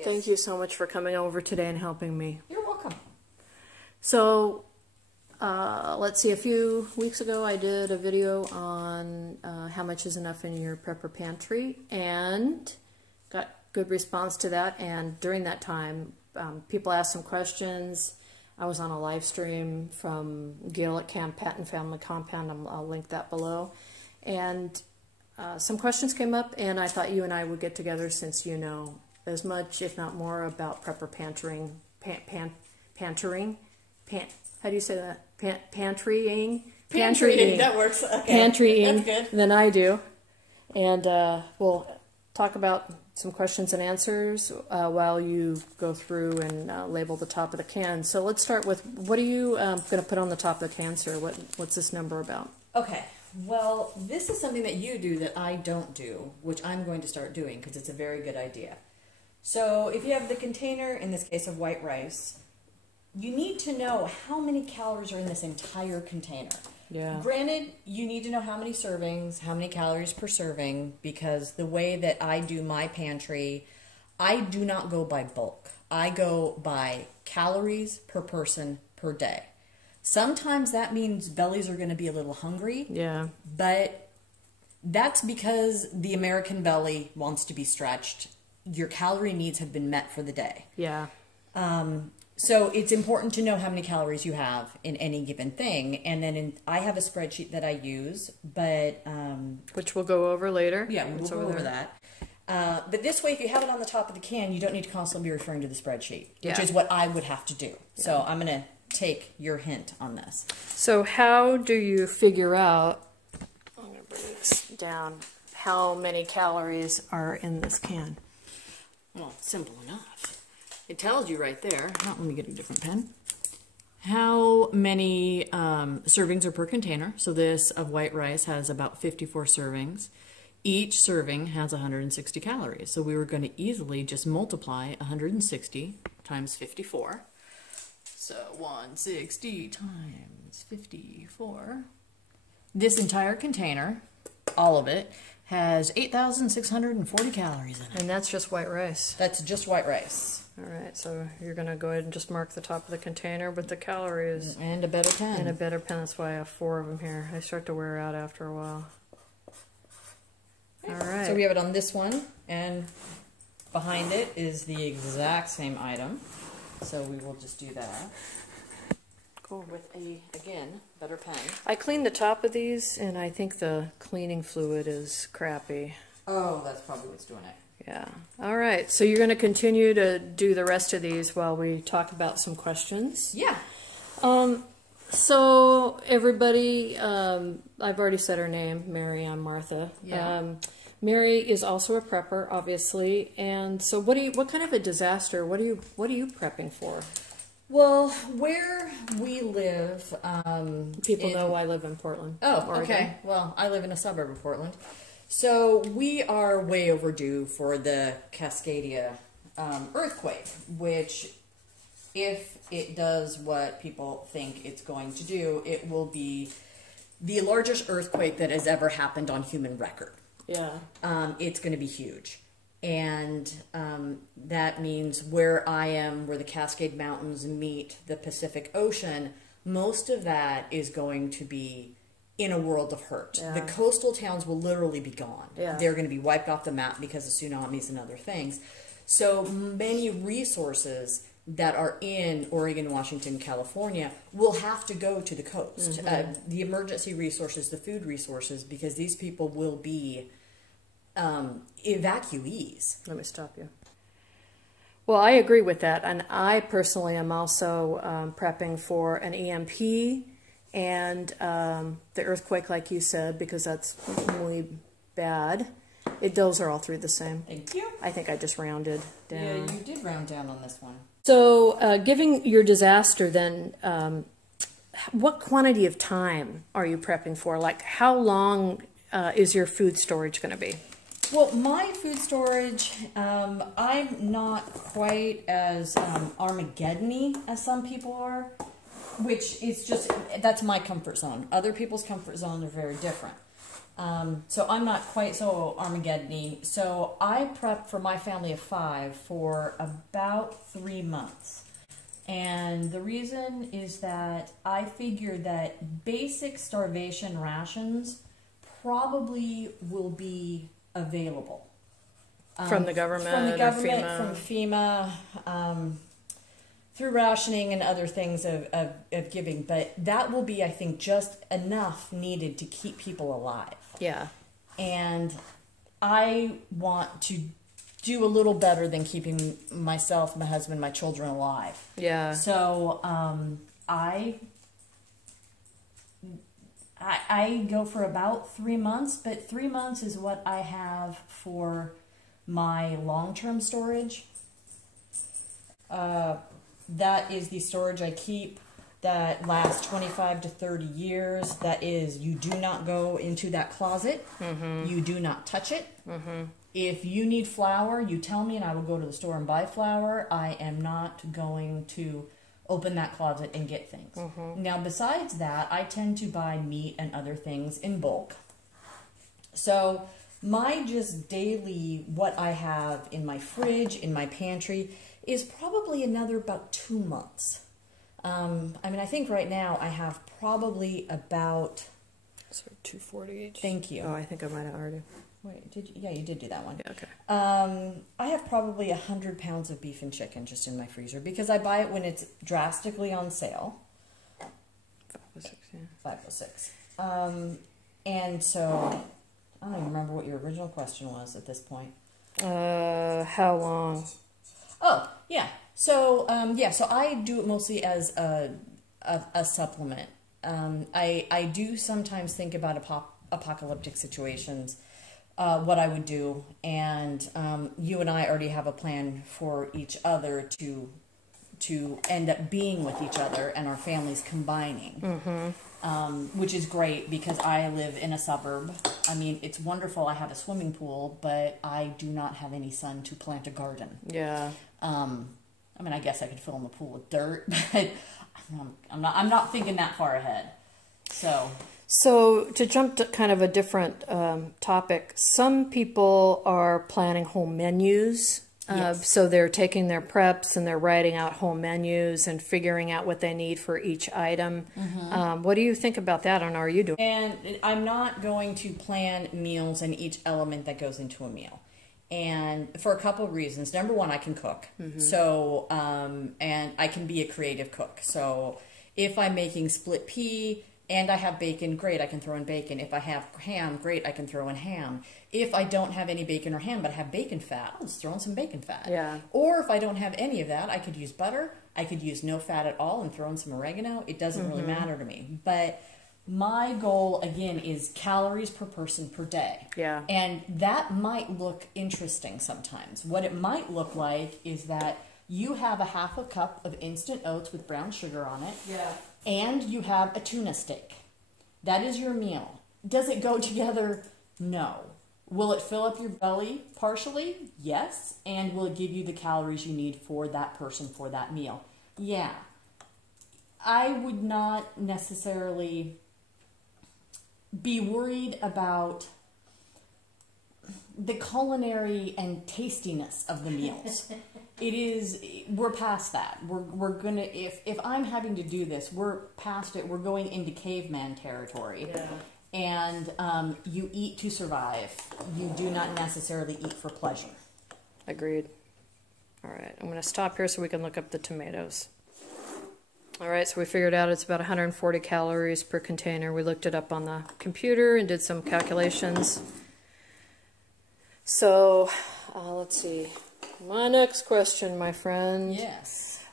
Yes. Thank you so much for coming over today and helping me. You're welcome. So, let's see, a few weeks ago I did a video on how much is enough in your prepper pantry, and got good response to that. And during that time, people asked some questions. I was on a live stream from Gail at Camp Patton Family Compound. I'll link that below. And some questions came up, and I thought you and I would get together, since you know as much, if not more, about prepper pantrying, how do you say that? Pantrying? Pantrying, that works. Okay. Pantrying That's good. than I do. And we'll talk about some questions and answers while you go through and label the top of the can. So let's start with, what are you going to put on the top of the can, sir? What's this number about? Okay. Well, this is something that you do that I don't do, which I'm going to start doing because it's a very good idea. So if you have the container, in this case of white rice, you need to know how many calories are in this entire container. Yeah. Granted, you need to know how many servings, how many calories per serving, because the way that I do my pantry, I do not go by bulk. I go by calories per person per day. Sometimes that means bellies are going to be a little hungry. Yeah. But that's because the American belly wants to be stretched. Your calorie needs have been met for the day. Yeah. So it's important to know how many calories you have in any given thing. And then I have a spreadsheet that I use, but... which we'll go over later. Yeah, we'll go over that. But this way, if you have it on the top of the can, you don't need to constantly be referring to the spreadsheet, which is what I would have to do. Yeah. So I'm going to take your hint on this. So how do you figure out, I'm going to bring this down, how many calories are in this can? Well, simple enough. It tells you right there. Oh, let me get a different pen. How many servings are per container. So this of white rice has about 54 servings. Each serving has 160 calories. So we were going to easily just multiply 160 times 54. So 160 times 54. This entire container, all of it, has 8,640 calories in it. And that's just white rice. That's just white rice. All right, so you're going to go ahead and just mark the top of the container with the calories. And a better pen. And a better pen. That's why I have 4 of them here. They start to wear out after a while. All right. So we have it on this one, and behind it is the exact same item. So we will just do that. Cool. With a, again, better pen. I cleaned the top of these, and I think the cleaning fluid is crappy. Oh, that's probably what's doing it. Yeah. All right. So you're going to continue to do the rest of these while we talk about some questions. Yeah. So everybody, I've already said her name, Mary. I'm Martha. Yeah. Mary is also a prepper, obviously. And so what kind of a disaster? What are you prepping for? Well, where we live, people know I live in Portland. Oh, Oregon. okay. Well, I live in a suburb of Portland. So we are way overdue for the Cascadia earthquake, which, if it does what people think it's going to do, it will be the largest earthquake that has ever happened on human record. Yeah. It's going to be huge. And that means where I am, where the Cascade Mountains meet the Pacific Ocean, most of that is going to be in a world of hurt. Yeah. The coastal towns will literally be gone. Yeah. They're going to be wiped off the map because of tsunamis and other things. So many resources that are in Oregon, Washington, California will have to go to the coast. Mm-hmm. The emergency resources, the food resources, because these people will be evacuees. Let me stop you. Well, I agree with that, and I personally am also prepping for an EMP and the earthquake, like you said, because that's really bad. Those are all three the same. Thank you. I think I just rounded down. Yeah, you did round down on this one. So, given your disaster, then, what quantity of time are you prepping for? Like, how long is your food storage going to be? Well, my food storage, I'm not quite as Armageddon-y as some people are, which is just, that's my comfort zone. Other people's comfort zone are very different. So I'm not quite so Armageddon-y. So I prepped for my family of 5 for about 3 months. And the reason is that I figured that basic starvation rations probably will be available. From the government, from FEMA, through rationing and other things of giving. But that will be, I think, just enough needed to keep people alive. Yeah. And I want to do a little better than keeping myself, my husband, my children alive. Yeah. So I go for about 3 months, but 3 months is what I have for my long-term storage. That is the storage I keep that lasts 25 to 30 years. That is, you do not go into that closet. Mm-hmm. You do not touch it. Mm-hmm. If you need flour, you tell me and I will go to the store and buy flour. I am not going to open that closet and get things. Mm-hmm. Now, besides that, I tend to buy meat and other things in bulk. So my just daily, what I have in my fridge, in my pantry, is probably another about 2 months. I think right now I have probably about... So 240 each? Thank you. Oh, I think I might have already... Wait, did you? Yeah, you did do that one. Yeah, okay. I have probably 100 pounds of beef and chicken just in my freezer because I buy it when it's drastically on sale. 506, yeah. 506. And so, I don't even remember what your original question was at this point. How long? Oh, yeah. So, so I do it mostly as a supplement. I do sometimes think about apocalyptic situations, what I would do, and you and I already have a plan for each other to end up being with each other and our families combining, which is great because I live in a suburb. I mean, it's wonderful. I have a swimming pool, but I do not have any sun to plant a garden. Yeah. I guess I could fill in the pool with dirt, but I'm not thinking that far ahead. So to jump to kind of a different topic, some people are planning whole menus. Yes. So they're taking their preps and they're writing out whole menus and figuring out what they need for each item. Mm-hmm. What do you think about that, and are you doing? And I'm not going to plan meals and each element that goes into a meal. And for a couple of reasons. Number one, I can cook. Mm-hmm. So, and I can be a creative cook. So if I'm making split pea and I have bacon, great, I can throw in bacon. If I have ham, great, I can throw in ham. If I don't have any bacon or ham, but I have bacon fat, I'll just throw in some bacon fat. Yeah. Or if I don't have any of that, I could use butter. I could use no fat at all and throw in some oregano. It doesn't really matter to me. But my goal, again, is calories per person per day. Yeah. And that might look interesting sometimes. What it might look like is that you have a half a cup of instant oats with brown sugar on it. Yeah. And you have a tuna steak. That is your meal. Does it go together? No. Will it fill up your belly partially? Yes. And will it give you the calories you need for that person for that meal? Yeah. I would not necessarily be worried about the culinary and tastiness of the meals. We're past that. We're gonna, if I'm having to do this, we're past it. We're going into caveman territory. Yeah. And you eat to survive. You do not necessarily eat for pleasure. Agreed. All right, I'm going to stop here so we can look up the tomatoes. All right, so we figured out it's about 140 calories per container. We looked it up on the computer and did some calculations. So, let's see. My next question, my friend. Yes.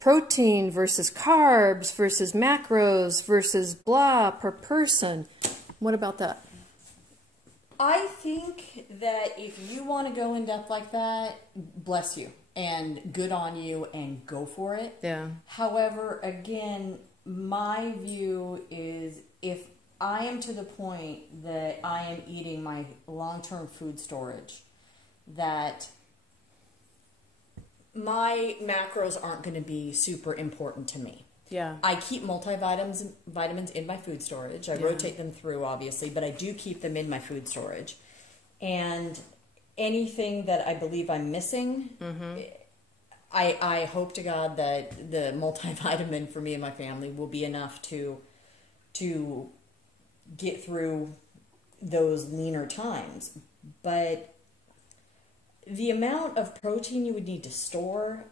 Protein versus carbs versus macros versus blah per person. What about that? I think that if you want to go in depth like that, bless you. And good on you, and go for it. Yeah. However, again, my view is if I am to the point that I am eating my long-term food storage, that my macros aren't going to be super important to me. Yeah. I keep vitamins in my food storage. I rotate them through, obviously, but I do keep them in my food storage. And anything that I believe I'm missing, I hope to God that the multivitamin for me and my family will be enough to get through those leaner times. But the amount of protein you would need to store,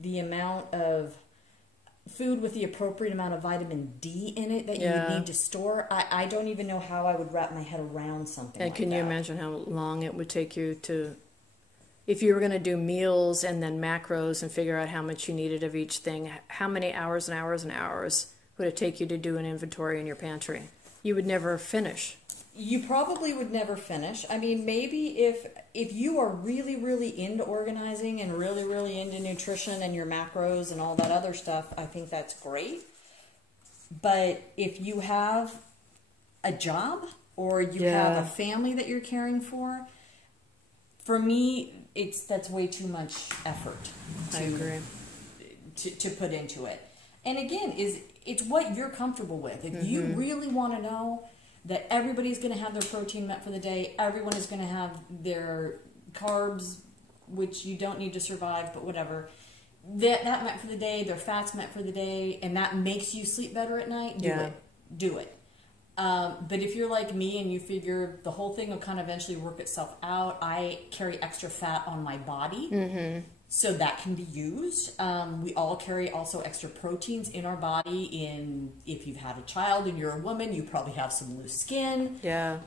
the amount of food with the appropriate amount of vitamin D in it that you would need to store, I don't even know how I would wrap my head around something like that. And can you imagine how long it would take you to, if you were going to do meals and then macros and figure out how much you needed of each thing, how many hours and hours and hours would it take you to do an inventory in your pantry? You would never finish. You probably would never finish. I mean, maybe if you are really, really into organizing and really, really into nutrition and your macros and all that other stuff, I think that's great. But if you have a job or you have a family that you're caring for me, that's way too much effort to put into it. And again, it's what you're comfortable with. If you really want to know that everybody's going to have their protein met for the day, everyone is going to have their carbs, which you don't need to survive, but whatever, that met for the day, their fats met for the day, and that makes you sleep better at night, do it. But if you're like me and you figure the whole thing will kind of eventually work itself out, I carry extra fat on my body. So that can be used. We all carry also extra proteins in our body. If you've had a child and you're a woman, you probably have some loose skin. Yeah.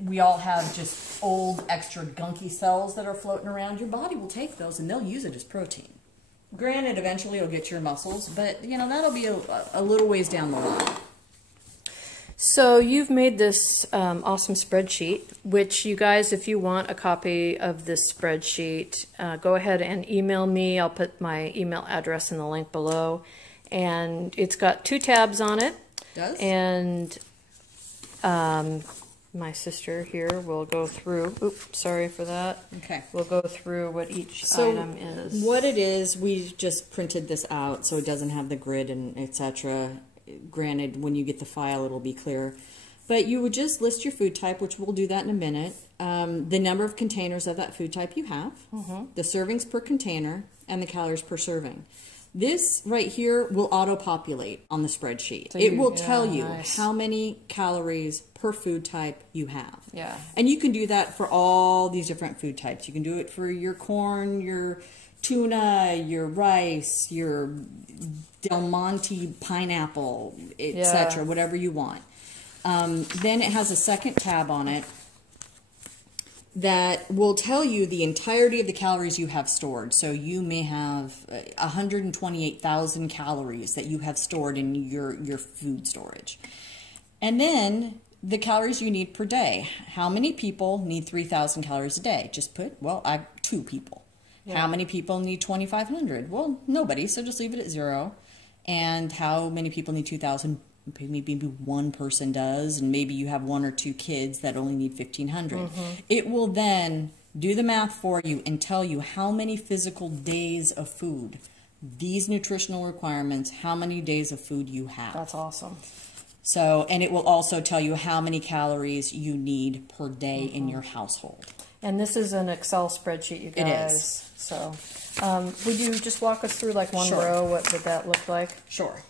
We all have just old extra gunky cells that are floating around. Your body will take those and they'll use it as protein. Granted, eventually it'll get your muscles, but that'll be a little ways down the line. So you've made this awesome spreadsheet, which you guys, if you want a copy of this spreadsheet, go ahead and email me. I'll put my email address in the link below. And it's got 2 tabs on it. It does? And my sister here will go through. Oops, sorry for that. Okay. We'll go through what each item is. What it is, we just printed this out so it doesn't have the grid and etc. Granted, when you get the file, it'll be clear. But you would just list your food type, which we'll do that in a minute, the number of containers of that food type you have, the servings per container, and the calories per serving. This right here will auto-populate on the spreadsheet. So it will tell you how many calories per food type you have. Yeah. And you can do that for all these different food types. You can do it for your corn, your tuna, your rice, your Del Monte pineapple, etc., whatever you want. Then it has a second tab on it that will tell you the entirety of the calories you have stored. So you may have 128,000 calories that you have stored in your food storage. And then the calories you need per day. How many people need 3,000 calories a day? Just put, I have 2 people. Yeah. How many people need 2,500? Well, nobody, so just leave it at 0. And how many people need 2,000? Maybe one person does, and maybe you have 1 or 2 kids that only need 1,500. It will then do the math for you and tell you how many physical days of food, these nutritional requirements, how many days of food you have. That's awesome. So, and it will also tell you how many calories you need per day in your household. And this is an Excel spreadsheet, you guys. It is. So, would you just walk us through like one row? What would that look like? Sure.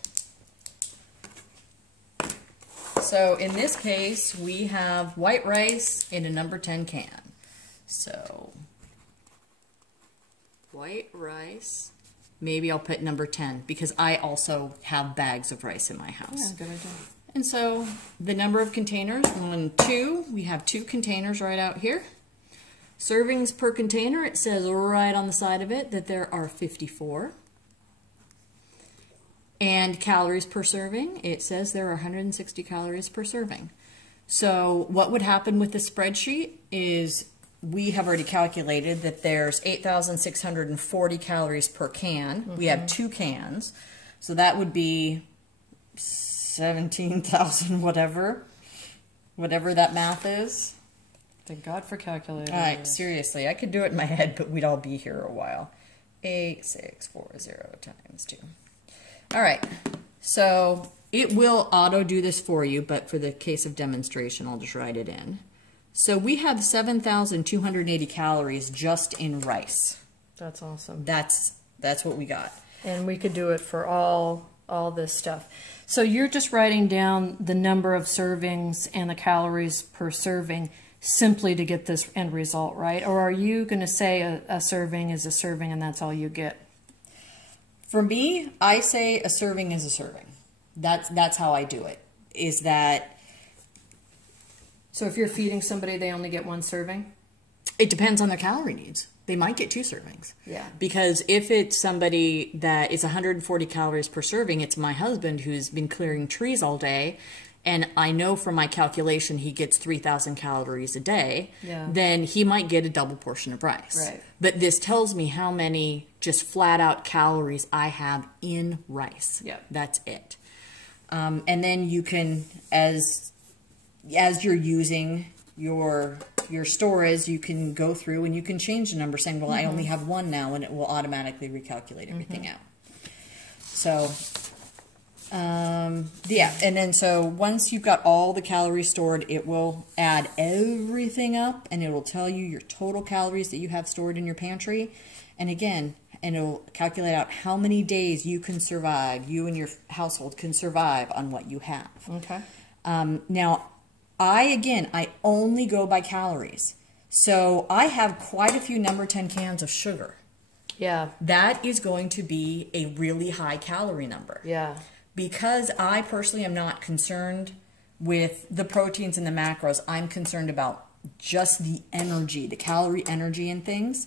So in this case, we have white rice in a number 10 can. So white rice, maybe I'll put number 10 because I also have bags of rice in my house. Yeah, good idea. And so the number of containers, 1, 2, we have 2 containers right out here. Servings per container, it says right on the side of it that there are 54. And calories per serving, it says there are 160 calories per serving. So what would happen with the spreadsheet is we have already calculated that there's 8,640 calories per can. We have 2 cans. So that would be 17,000 whatever that math is. Thank God for calculators. All right, seriously, I could do it in my head, but we'd all be here a while. 8,640 times 2. All right. So it will auto do this for you, but for the case of demonstration, I'll just write it in. So we have 7,280 calories just in rice. That's awesome. That's what we got. And we could do it for all this stuff. So you're just writing down the number of servings and the calories per serving simply to get this end result, right? Or are you going to say a serving is a serving and that's all you get? For me, I say a serving is a serving. That's how I do it. Is that... So if you're feeding somebody, they only get one serving? It depends on their calorie needs. They might get 2 servings. Yeah. Because if it's somebody that is 140 calories per serving, it's my husband who's been clearing trees all day, and I know from my calculation he gets 3,000 calories a day, yeah. Then he might get a double portion of rice. Right. But this tells me how many just flat out calories I have in rice. Yeah. That's it. And then you can, as you're using your storage, you can go through and you can change the number, saying, well, I only have 1 now, and it will automatically recalculate everything out. So, yeah, and then so once you've got all the calories stored, it will add everything up, and it will tell you your total calories that you have stored in your pantry. And again, and it'll calculate out how many days you can survive, you and your household can survive on what you have. Okay. Now, I only go by calories. So I have quite a few number 10 cans of sugar. Yeah. That is going to be a really high calorie number. Yeah. Because I personally am not concerned with the proteins and the macros. I'm concerned about just the energy, the calorie energy and things.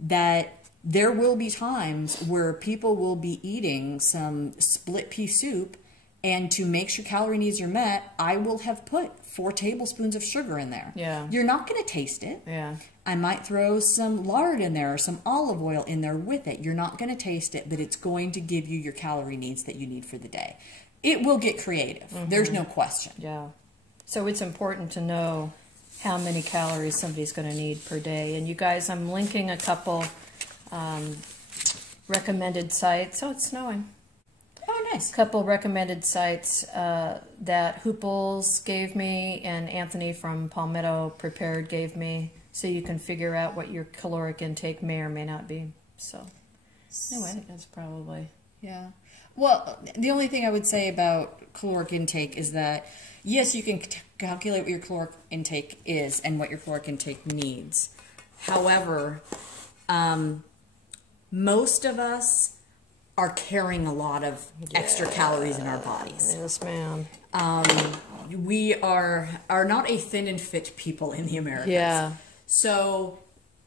That there will be times where people will be eating some split pea soup, and to make sure calorie needs are met, I will have put 4 tablespoons of sugar in there. Yeah. You're not going to taste it. Yeah. I might throw some lard in there or some olive oil in there with it. You're not going to taste it, but it's going to give you your calorie needs that you need for the day. It will get creative. There's no question. Yeah. So it's important to know how many calories somebody's going to need per day. And you guys, I'm linking a couple recommended sites. Oh, it's snowing. Oh, nice. Couple recommended sites that Huples gave me and Anthony from Palmetto Prepared gave me, so you can figure out what your caloric intake may or may not be. So anyway, I think that's probably... Yeah. Well, the only thing I would say about caloric intake is that, yes, you can calculate what your caloric intake is and what your caloric intake needs. However, most of us are carrying a lot of extra calories in our bodies. Yes, ma'am. We are not a thin and fit people in the Americas. Yeah. So,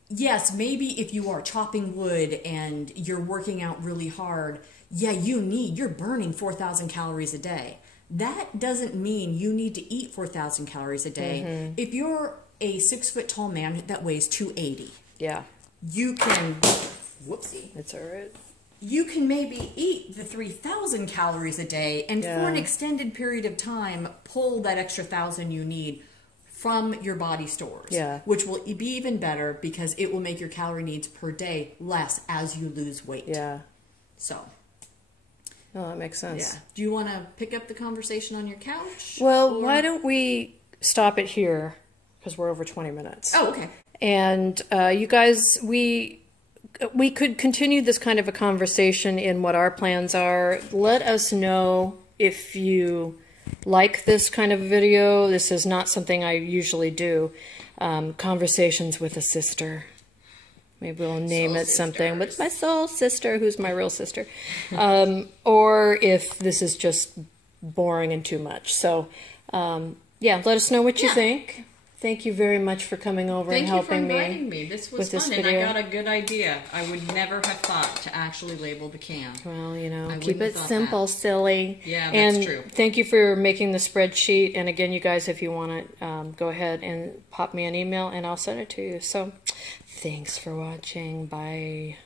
yes, maybe if you are chopping wood and you're working out really hard, yeah, you're burning 4,000 calories a day. That doesn't mean you need to eat 4,000 calories a day. If you're a 6 foot tall man that weighs 280, Yeah. you can, whoopsie. It's all right. You can maybe eat the 3,000 calories a day and for an extended period of time, pull that extra 1,000 you need from your body stores. Yeah. Which will be even better because it will make your calorie needs per day less as you lose weight. Yeah. So. Oh, that makes sense. Yeah. Do you want to pick up the conversation on your couch? Well, why don't we stop it here because we're over 20 minutes. Oh, okay. And you guys, we could continue this kind of a conversation in what our plans are. Let us know if you like this kind of video. This is not something I usually do. Conversations with a sister. Maybe we'll name it something with my soul sister, who's my real sister. Or if this is just boring and too much. So, yeah, let us know what you think. Thank you very much for coming over and helping me. Thank you for inviting me. This was fun, and I got a good idea. I would never have thought to actually label the can. Well, you know, keep it simple, silly. Yeah, that's true. And thank you for making the spreadsheet. And again, you guys, if you want to go ahead and pop me an email, and I'll send it to you. So, thanks for watching. Bye.